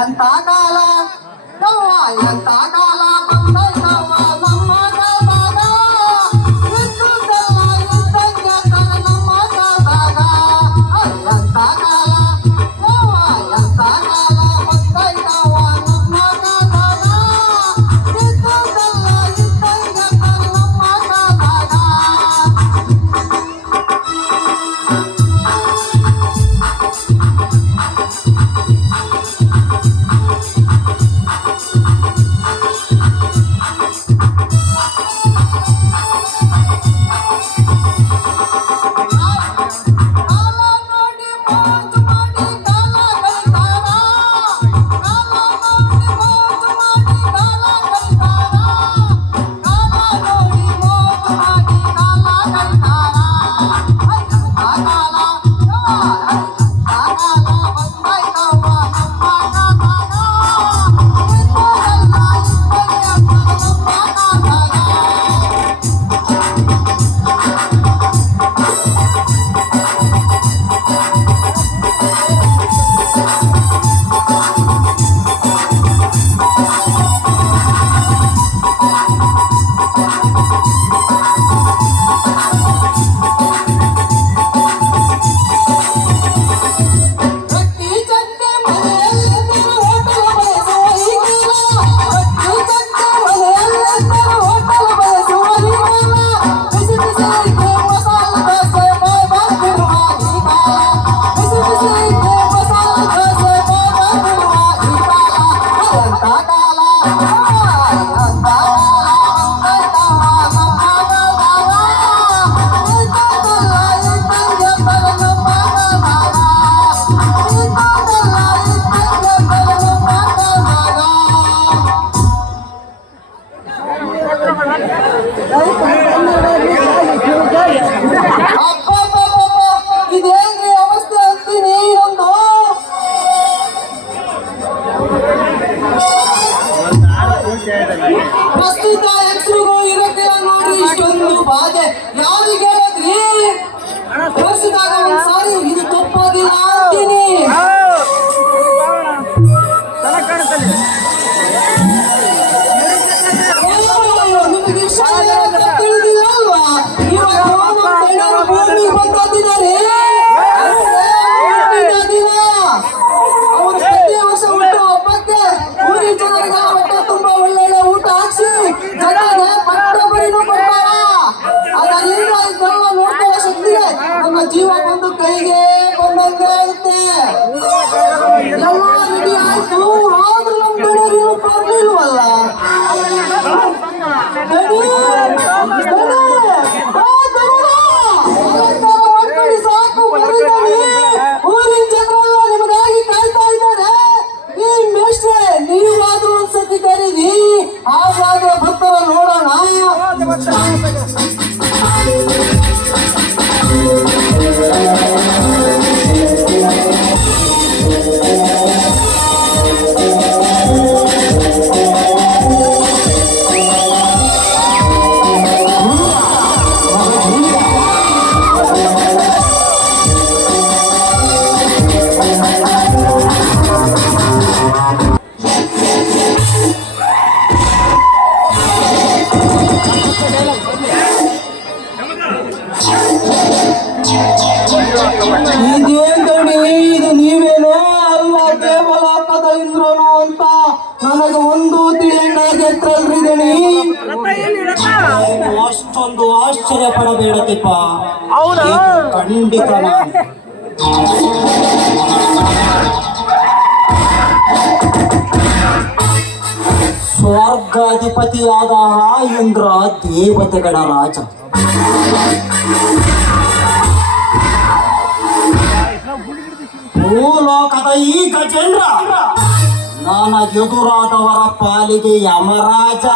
ಎಂತ ಕಾಲ ಯವ್ವ ಎಂತ ಕಾಲ ಬಂದೈತವ್ವ ನಮ್ಮ ಕಾಲದಾಗ ಇದ್ದುದೆಲ್ಲ ಇದ್ದಂಗೆ ತರ ನಮ್ಮ ಕಾಲದಾಗ ಎಂತ ಕಾಲ ಯವ್ವ ಎಂತ ಕಾಲ ಬಂದೈತವ್ವ ನಮ್ಮ ಕಾಲದಾಗ ಇದ್ದುದೆಲ್ಲ ಇದ್ದಂಗೆ ತರ ನಮ್ಮ ಕಾಲದಾಗ ಇದೇನ್ರಿ ಅವಸ್ಥೆ ಅಂತೀನಿ ಒಂದು ಪ್ರಸ್ತುತ ಹೆಸರು ಇರಕ್ಕಿಲ್ಲ ನೋಡ್ರಿ ಇಷ್ಟೊಂದು ಬಾಧೆ ಯಾರಿಗೆ ಹೇಳಿದ್ರಿ ತೋರಿಸಿದಾಗ ಒಂದ್ಸಾರಿ ಇದು ತಪ್ಪೋದಿಲ್ಲ ಅಂತೀನಿ ನಿಮಗೆ ಶಾಲೆ ಅಂತ ತಿಳಿದಿಲ್ಲ ಅಲ್ವಾ ಇವಾಗ ಭೂಮಿಗೆ ಬಂದಿದ್ದಾರೆ ಅವರು ಪ್ರತಿ ವರ್ಷ ಹುಟ್ಟು ಹಬ್ಬಕ್ಕೆ ಊರಿ ಜನರಿಗೆ ಹೊಟ್ಟೆ ತುಂಬಾ ಒಳ್ಳೊಳ್ಳೆ ಊಟ ಹಾಕ್ಸಿ ಜನರಿಗೆ ಬಟ್ಟೆ ಕೊಡ್ತಾರ ಅದರಿಂದ ಇದೆಲ್ಲ ನೋಡ್ಕೊಳ್ಳೋ ಶಕ್ತಿಗೆ ನಮ್ಮ ಜೀವ ಬಂದು ಕೈಗೆ ಬಂದಂಗೆ ಇರುತ್ತೆ ಎಲ್ಲ ರೆಡಿ ಆಯ್ತು ಆದ್ರೂ ನಮ್ಮ ಕಡೆಯವರು ಬರ್ಲಿಲ್ವಲ್ಲ ಸಾಕು ಊರಿನ ಜನರೆಲ್ಲ ನಿಮಗಾಗಿ ಕಾಯ್ತಾ ಇದ್ದಾರೆ ಈ ಮೇಷ್ಟ್ರೆ ನೀವಾದ್ರೂ ಒಂದ್ಸತಿ ಕರೀರಿ ಹಾಗಾದ್ರೆ ಭಕ್ತರ ನೋಡೋಣ ಇದೇನ್ ದಣಿ ಇದು ನೀವೇನೋ ಅಲ್ವಾ ದೇವಲೋಕದ ಇಂದ್ರನು ಅಂತ ನನಗೆ ಒಂದು ತಿಳಿಯಲ್ರಿ ದಣಿ ಅಷ್ಟೊಂದು ಆಶ್ಚರ್ಯ ಪಡಬೇಡತಿಪ್ಪ ಖಂಡಿತ ಸ್ವರ್ಗಾಧಿಪತಿಯಾದ ಇಂದ್ರ ದೇವತೆಗಳ ರಾಜ ಭೂಲೋಕದ ಈ ಗಜೇಂದ್ರ ನನಗೆದುರಾದವರ ಪಾಲಿಗೆ ಯಮರಾಜ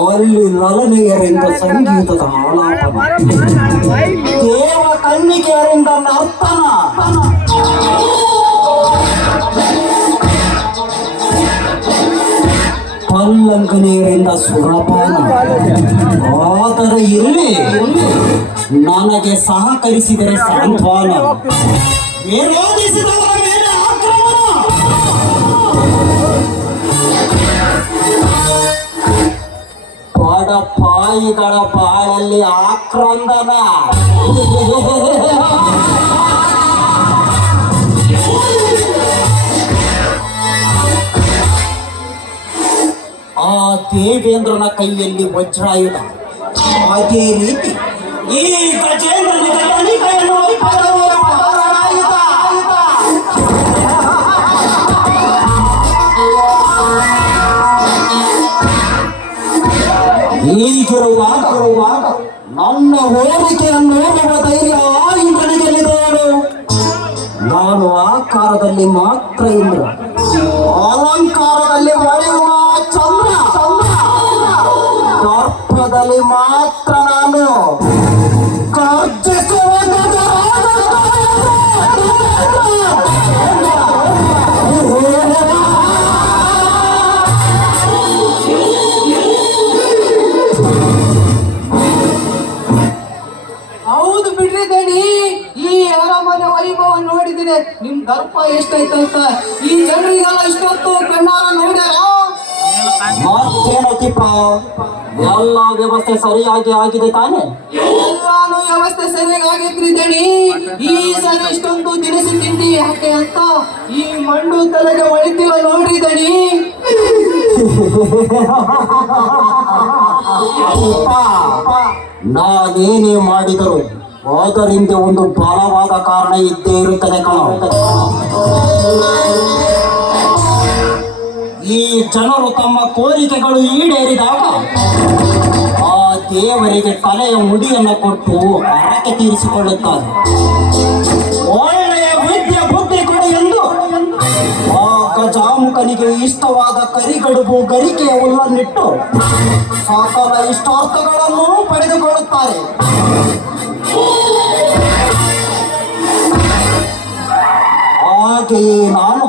ಅಲ್ಲಿ ಲಲನೆಯರಿಂದ ಸಂಗೀತದ ಆಲಾಪನ, ದೇವ ಕನ್ನಿಕೆಯರಿಂದ ನರ್ತನ, ಉಲ್ಲಂಘನೆಯರಿಂದ ಸುರಪಾನ. ಆದರೆ ಇಲ್ಲಿ ನನಗೆ ಸಹಕರಿಸಿದರೆ ಸಾಂತ್ವನ, ವಿರೋಧಿಸಿದವರ ಮೇಲೆ ಆಕ್ರಮಣ. ಬಡಪಾಯಿಗಳ ಬಾಳಲ್ಲಿ ಆಕ್ರಂದನ. ಆ ದೇವೇಂದ್ರನ ಕೈಯಲ್ಲಿ ವಜ್ರಾಯುಧ, ಅದೇ ರೀತಿ ಈ ಗಜೇಂದ್ರನಿಗೆ ಗಣಿಕೆಯನ್ನು ಪದವಿಯ ಪರಾಯುಧ. ಹೀಗಿರುವಾಗ ನನ್ನ ಹೋಲಿಕೆಯನ್ನು ನೋಡುವ ಧೈರ್ಯ ಆ ಇಂದ್ರನಿಗೆಲ್ಲಿದೆಯೇನು? ನಾನು ಆಕಾರದಲ್ಲಿ ಮಾತ್ರ ಇಂದ್ರ, ಅಲಂಕಾರದಲ್ಲಿ ಹೊಳೆಯುವ ಚಂದ್ರ, ದರ್ಪದಲ್ಲಿ ಮಾತ್ರ ನಾನು ಗರ್ಜಿಸುವ ಹೌದು ಬಿಡ್ರಿ ದಣಿ, ಈ ಅರಮನೆ ವೈಭವ ನೋಡಿದ್ರೆ ನಿಮ್ ದರ್ಪ ಎಷ್ಟೈತಂತ ಈ ಜನರಿಗೆಲ್ಲ ಇಷ್ಟೊತ್ತು ಕಣ್ಣಾರ ನೋಡ್ಯಾರ. ಮತ್ತೇನಕ್ಕಿಪ್ಪ, ಎಲ್ಲ ವ್ಯವಸ್ಥೆ ಸರಿಯಾಗಿ ಆಗಿದೆ ತಾನೆ? ಎಲ್ಲಾನು ವ್ಯವಸ್ಥೆ ಸರಿಯಾಗಿ ಆಗೈತ್ರಿ ದಣಿ. ಈ ಸಲ ಇಷ್ಟೊಂದು ದಿನಸಿ ತಿಂಡಿ ಯಾಕೆ ಅಂತ ಈ ಮಂಡು ತಲೆಗೆ ಒಳಿತಿಲ್ಲ ನೋಡ್ರಿ ದಣಿ. ನಾನೇನೇ ಮಾಡಿದರು ಅದರಿಂದ ಒಂದು ಬಲವಾದ ಕಾರಣ ಇದ್ದೇ ಇರುತ್ತದೆ ಕಣ. ಈ ಜನರು ತಮ್ಮ ಕೋರಿಕೆಗಳು ಈಡೇರಿದಾಗ ಆ ದೇವರಿಗೆ ತಲೆಯ ಮುಡಿಯನ್ನು ಕೊಟ್ಟು ಹರಕೆ ತೀರಿಸಿಕೊಳ್ಳುತ್ತಾರೆ. ಒಳ್ಳೆಯ ವಿದ್ಯೆ ಬುದ್ಧಿ ಕೊಡು ಎಂದು ಆ ಗಜಾಮುಖನಿಗೆ ಇಷ್ಟವಾದ ಕರಿಗಡುಬು ಗರಿಕೆಯ ಹುಲ್ಲನ್ನಿಟ್ಟು ಸಕಲ ಇಷ್ಟಾರ್ಥಗಳನ್ನು ಪಡೆದುಕೊಳ್ಳುತ್ತಾರೆ. ಹಾಗೆಯೇ ನಾನು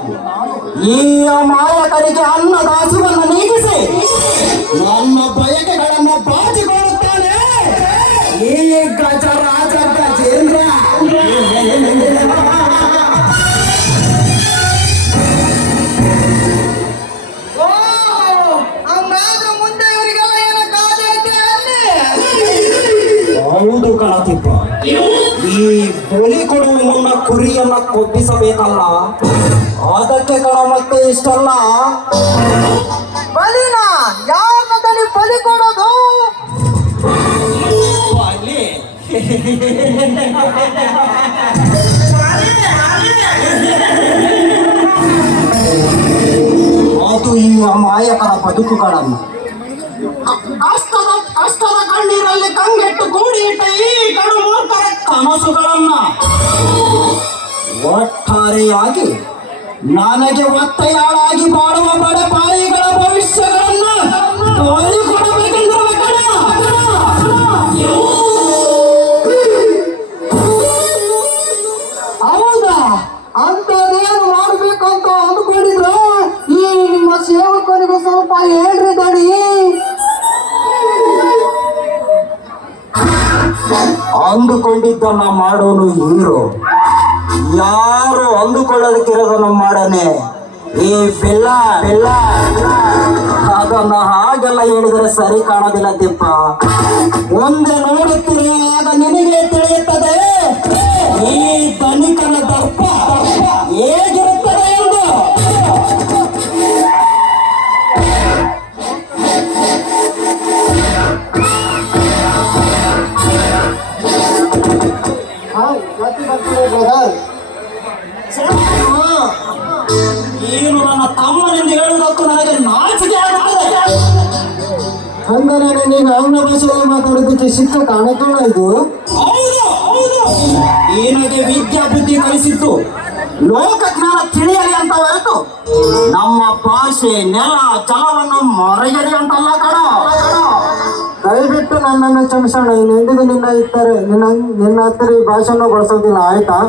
ಈ ಅಮಾಯಕರಿಗೆ ಅನ್ನದಾಸವನ್ನು ನೀಗಿಸಿ ನನ್ನ ಬಯಕೆಗಳನ್ನು ಬಾಚಿಕೊಳ್ಳುತ್ತಾನೆ ಈ ಗಜರಾಜ ಗಜೇಂದ್ರ. ಹಂಗಾದ್ರೆ ಮುಂದೆ ಇವರಿಗೆಲ್ಲ ಏನೋ ಕಾದು ಐತೆ ಅಲ್ಲಿ. ಹೌದು ಕಣತಿಪ್ಪ, ಈ ಬಲಿ ಕೊಡುವ ಮುನ್ನ ಕುರಿಯನ್ನ ಕೊಬ್ಬಿಸಬೇಕಲ್ಲ, ಅದಕ್ಕೆ ಕಣ ಮತ್ತೆ ಇಷ್ಟಲ್ಲ. ಬಲಿನ ಯಾರನ್ನ ಬಲಿ ಕೊಡೋದು? ಅಲ್ಲಿ ಅದು ಈ ಅಮಾಯಕರ ಬದುಕುಗಳನ್ನು ಕಷ್ಟದ ಕಣ್ಣೀರಲ್ಲಿ ಕಂಗೆಟ್ಟು ಕೂಡಿ ಇಟ್ಟ ಈ ಕಡು ಮೂರ್ಖರ ಕನಸುಗಳನ್ನ ಒಟ್ಟಾರೆಯಾಗಿ ನನಗೆ ಒತ್ತೆಯಾಳಾಗಿ ಬಾಳುವ ಬಡಪಾಯಿಗಳ ಭವಿಷ್ಯಗಳನ್ನ ತೋರಿಕೊಡಬೇಕೆಂದಿರುವ ಕಣ. ಹೌದಾ? ಅಂತದೇನು ಮಾಡ್ಬೇಕಂತ ಅಂದ್ಕೊಂಡಿದ್ರು ಈ ನಿಮ್ಮ ಸೇವಕನಿಗೂ ಸ್ವಲ್ಪ ಹೇಳ್ರಿ ದಣಿ. ಅಂದುಕೊಂಡಿದ್ದನ್ನ ಮಾಡೋನು ಹೀರೋ, ಯಾರು ಅಂದುಕೊಳ್ಳೋದಕ್ಕಿರೋದನ್ನ ಮಾಡನೆ ಈ ಬೆಲ್ಲ. ಅದನ್ನ ಹಾಗೆಲ್ಲ ಹೇಳಿದ್ರೆ ಸರಿ ಕಾಣೋದಿಲ್ಲ ದಿಪ್ಪ. ಒಂದೇ ನೋಡುತ್ತೀರಿ ಆಗ ನಿನಗೆ ತಿಳಿಯುತ್ತದೆ ಈ ಧನಿಕನ ದರ್ಪ ಹೇಗಿರುತ್ತದೆ ಎಂದು. ನೀನು ನನ್ನ ತಮ್ಮನೆಂದು ಹೇಳುವುದಕ್ಕೂ ನನಗೆ ನಾಚಿಕೆ ಆಗುತ್ತದೆ. ಅಂದರೆ ನೀನು ಆಂಗ್ಲ ಭಾಷೆಯಲ್ಲಿ ಮಾತಾಡೋದಕ್ಕೆ ಸಿಕ್ಕ ಕಾರಣಕೋಣ ಇದು. ಹೌದು, ನಿನಗೆ ವಿದ್ಯಾ ಬುದ್ಧಿ ಕಲಿಸಿದ್ದು ಲೋಕಜ್ಞಾನ ತಿಳಿಯಲಿ ಅಂತ ಹೊರತು ನಮ್ಮ ಭಾಷೆ ನೆಲ ಜಲವನ್ನು ಮರೆಯಲಿ ಅಂತಲ್ಲ ಕಣ. ದಯವಿಟ್ಟು ನನ್ನನ್ನು ಕ್ಷಮಿಸೋಣ. ಎಂದಿಗೂ ನಿನ್ನ ಹತ್ತಿರ ಈ ಭಾಷೆಯನ್ನು ಬಳಸೋದಿಲ್ಲ, ಆಯ್ತಾ?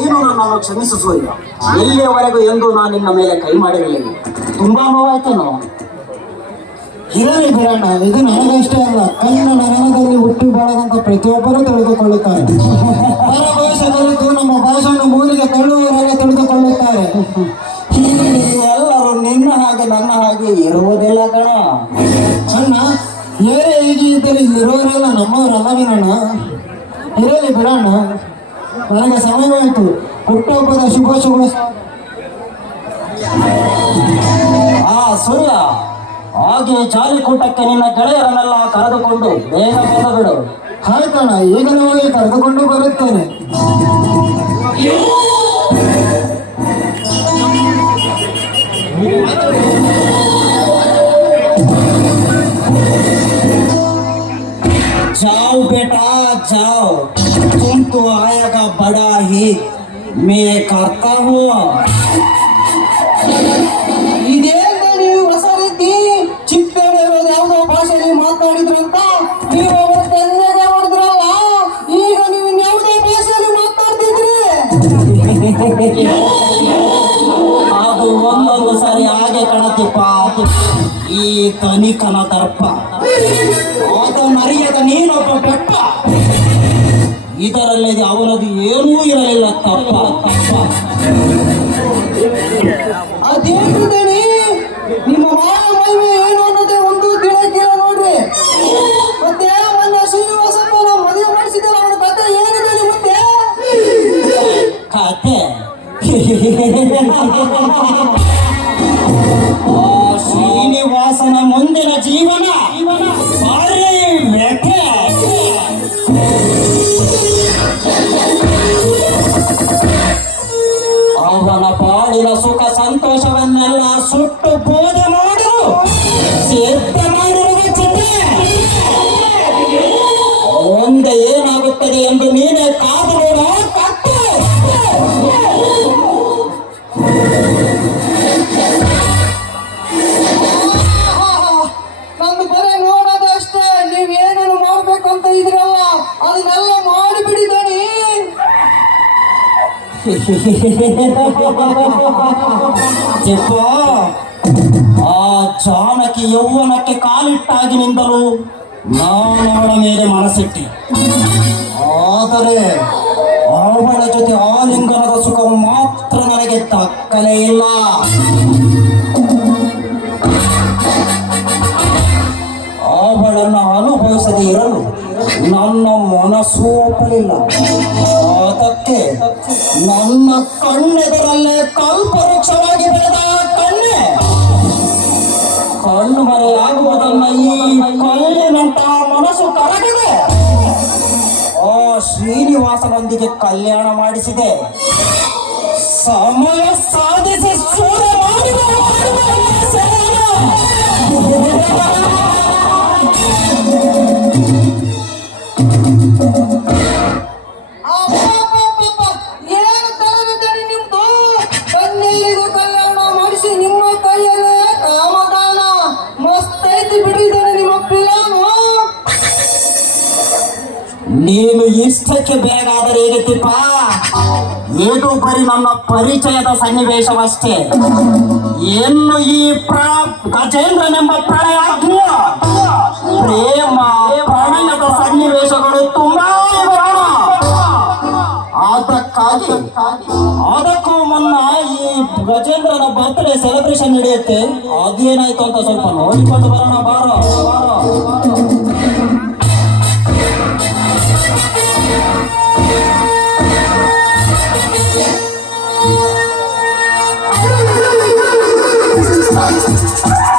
ಈ ನೀನು ನನ್ನನ್ನು ಕ್ಷಮಿಸು ಸೂರ್ಯ. ಎಲ್ಲಿಯವರೆಗೂ ಎಂದು ನಾನು ನಿನ್ನ ಮೇಲೆ ಕೈ ಮಾಡಿರಲಿಲ್ಲ. ತುಂಬಾ ನೋವಾಯ್ತೇನೋ. ಇರಲಿ ಬಿಡಣ್ಣ, ಇದು ನನಗಷ್ಟೇ ಅಲ್ಲ, ಕಣ್ಣ ನರನದಲ್ಲಿ ಹುಟ್ಟಿ ಬಾಳದಂತ ಪ್ರತಿಯೊಬ್ಬರೂ ತಿಳಿದುಕೊಳ್ಳುತ್ತಾರೆ. ಪರ ಭಾಷೆಗಳಿದ್ದು ನಮ್ಮ ಭಾಷೆಯನ್ನು ಮೂಲಿಗೆ ತಳ್ಳುವವರೆಲ್ಲ ತಿಳಿದುಕೊಳ್ಳುತ್ತಾರೆ. ಎಲ್ಲರೂ ನಿನ್ನ ಹಾಗೆ ನನ್ನ ಹಾಗೆ ಇರುವುದಿಲ್ಲ ಕಣ. ಅಣ್ಣ, ಬೇರೆ ಹೀಗೆ ಇದ್ದರೆ ಇಲ್ಲಿರೋರೆಲ್ಲ ನಮ್ಮವರಲ್ಲವೇನಣ್ಣ. ಇರಲಿ ಬಿಡಣ್ಣ, ನನಗೆ ಸಮಯವಾಯಿತು. ಹುಟ್ಟುಹಬ್ಬದ ಶುಭ ಸೂರ್ಯ, ಹಾಗೆ ಜಾಲಿಕೂಟಕ್ಕೆ ನಿನ್ನ ಗೆಳೆಯರನ್ನೆಲ್ಲ ಕರೆದುಕೊಂಡು ಬೇಗ ಬಂದು ಬಿಡು. ಆಯ್ತಣ್ಣ, ಈಗಲೇ ಹೋಗಿ ಕರೆದುಕೊಂಡು ಬರುತ್ತೇನೆ. जाओ बेटा जाओ, तुम तो आएगा बड़ा ही, मैं करता हूँ. ಇದೇನು ನೀವು ಹೊಸ ರೀತಿ ಚಿಕ್ಕದೇವರು ಯಾವುದೋ ಭಾಷೆಯಲ್ಲಿ ಮಾತಾಡಿದ್ರಂತ ನೀವು ಅವತ್ತು ಎಣ್ಣೆಗೆ ಹೊಡೆದ್ರಲ್ಲ, ಈಗ ನೀವು ಯಾವುದೋ ಭಾಷೆಯಲ್ಲಿ ಮಾತಾಡ್ತಿದ್ರಿ. ಅದು ಒಂದೊಂದು ಸಾರಿ ಹಾಗೆ ಕಣತಿಪ್ಪ. ಈ ತನಿಕನ ದರ್ಪ ಅದನ್ನರಿಯದ ನೀನೊಬ್ಬ ಬೆಟ್ಟ. ಇದರಲ್ಲಿ ಅವನದು ಏನೂ ಇರಲಿಲ್ಲ. ತಪ್ಪ ಅದೇನು ದಣಿ, ನಿಮ್ಮ ಮಾಯ ಮಹಿಮೆ ಏನು ಅನ್ನೋದೇ ಒಂದು ತಿಳಿಯಕ್ಕಿಲ್ಲ ನೋಡ್ರಿ. ಮತ್ತೆ ಮೊನ್ನೆ ಶ್ರೀನಿವಾಸಪ್ಪನ ಮದುವೆ ಮಾಡಿಸಿದ್ರೆ ಅವನ ಕಥೆ ಏನು ದಣಿ ಮತ್ತೆ? ಕತೆ ಶ್ರೀನಿವಾಸನ ಮುಂದಿನ ಜೀವನ ಭಾರಿ ವ್ಯಥೆ. ಅವನ ಪಾಡಿನ ಸುಖ ಸಂತೋಷವನ್ನೆಲ್ಲ ಸುಟ್ಟು ಬೋಧೆ ಮಾಡು ಸಿದ್ಧ ಮಾಡಿರುವ ಚಿಂತೆ. ಮುಂದೆ ಏನಾಗುತ್ತದೆ ಎಂದು ನೀನೇ ಕಾದು ನೋಡ. ನಂದು ಬರೀ ನೋಡೋದಷ್ಟೇ, ನೀವೇನೇನು ಮಾಡ್ಬೇಕು ಅಂತ ಇದ್ರಲ್ಲ ಅದನ್ನೆಲ್ಲ ಮಾಡಿಬಿಡಿ ದಣಿ. ಚಿಪ್ಪ, ಆ ಜಾನಕಿ ಯೌವನಕ್ಕೆ ಕಾಲಿಟ್ಟಾಗಿನಿಂದಲೂ ನಾನು ಅವಳ ಮೇಲೆ ಮನಸ್ಸಿಟ್ಟೆ. ಆದರೆ ಅವಳ ಜೊತೆ ಆಲಿಂಗನದ ಸುಖವು ಮಾತ್ರ ನನಗೆ ದಕ್ಕಲೇ ಇಲ್ಲ. ಅವಳನ್ನು ಅನುಭವಿಸದೇ ಇರಲು ನನ್ನ ಮನಸ್ಸು ಒಪ್ಪಲಿಲ್ಲ. ಅದಕ್ಕೆ ನನ್ನ ಕಣ್ಣೆದರಲ್ಲೇ ಕಲ್ಪವೃಕ್ಷವಾಗಿ ಬೆಳೆದ ಕಣ್ಣೆ ಕಣ್ಣು ಮರೆಯಾಗುವುದನ್ನ ಈ ಕಲ್ಲಿನಂತ ಮನಸ್ಸು ಕರಗಿದೆ. ಆ ಶ್ರೀನಿವಾಸನೊಂದಿಗೆ ಕಲ್ಯಾಣ ಮಾಡಿಸಿದೆ. ಸಮಯ ಸಾಧಿಸಿ ಸೂರ್ಯ ಮಾಡಿದ ಏನು ತಲೆಗೆ ದಣಿ ನಿಮ್ದು? ಕಣ್ಣೀರಿಗೂ ಕಲ್ಯಾಣ ಮಾಡಿಸಿ ನಿಮ್ಮ ಕೈಯಲ್ಲೇ ಕಾಮದಾನ ಮಸ್ತ್ ಐತಿ ಬಿಡ್ರಿ ದಣಿ ನಿಮ್ಮ ಪ್ಲಾನು. ನೀನು ಇಷ್ಟಕ್ಕೆ ಬೇಗ ಆದರೆ ಹೇಗಿತ್ತಿಪ್ಪ? ಇದು ಬರೀ ನನ್ನ ಪರಿಚಯದ ಸನ್ನಿವೇಶವಷ್ಟೇ. ಇನ್ನು ಈ ಗಜೇಂದ್ರನೆಂಬ ಪ್ರಳಯಾಗ್ನಿಯ ಪ್ರೇಮ ಪ್ರಣಯದ ಸನ್ನಿವೇಶಗಳು ತುಂಬಾ ವಿವರಣ. ಅದಕ್ಕೂ ಮುನ್ನ ಈ ಗಜೇಂದ್ರನ ಬರ್ತ್ಡೇ ಸೆಲೆಬ್ರೇಷನ್ ನಡೆಯುತ್ತೆ. ಅದೇನಾಯ್ತು ಅಂತ ಸ್ವಲ್ಪ ನೋಡಿಕೊಂಡು ಬರೋಣ ಬಾರೋ. Bye.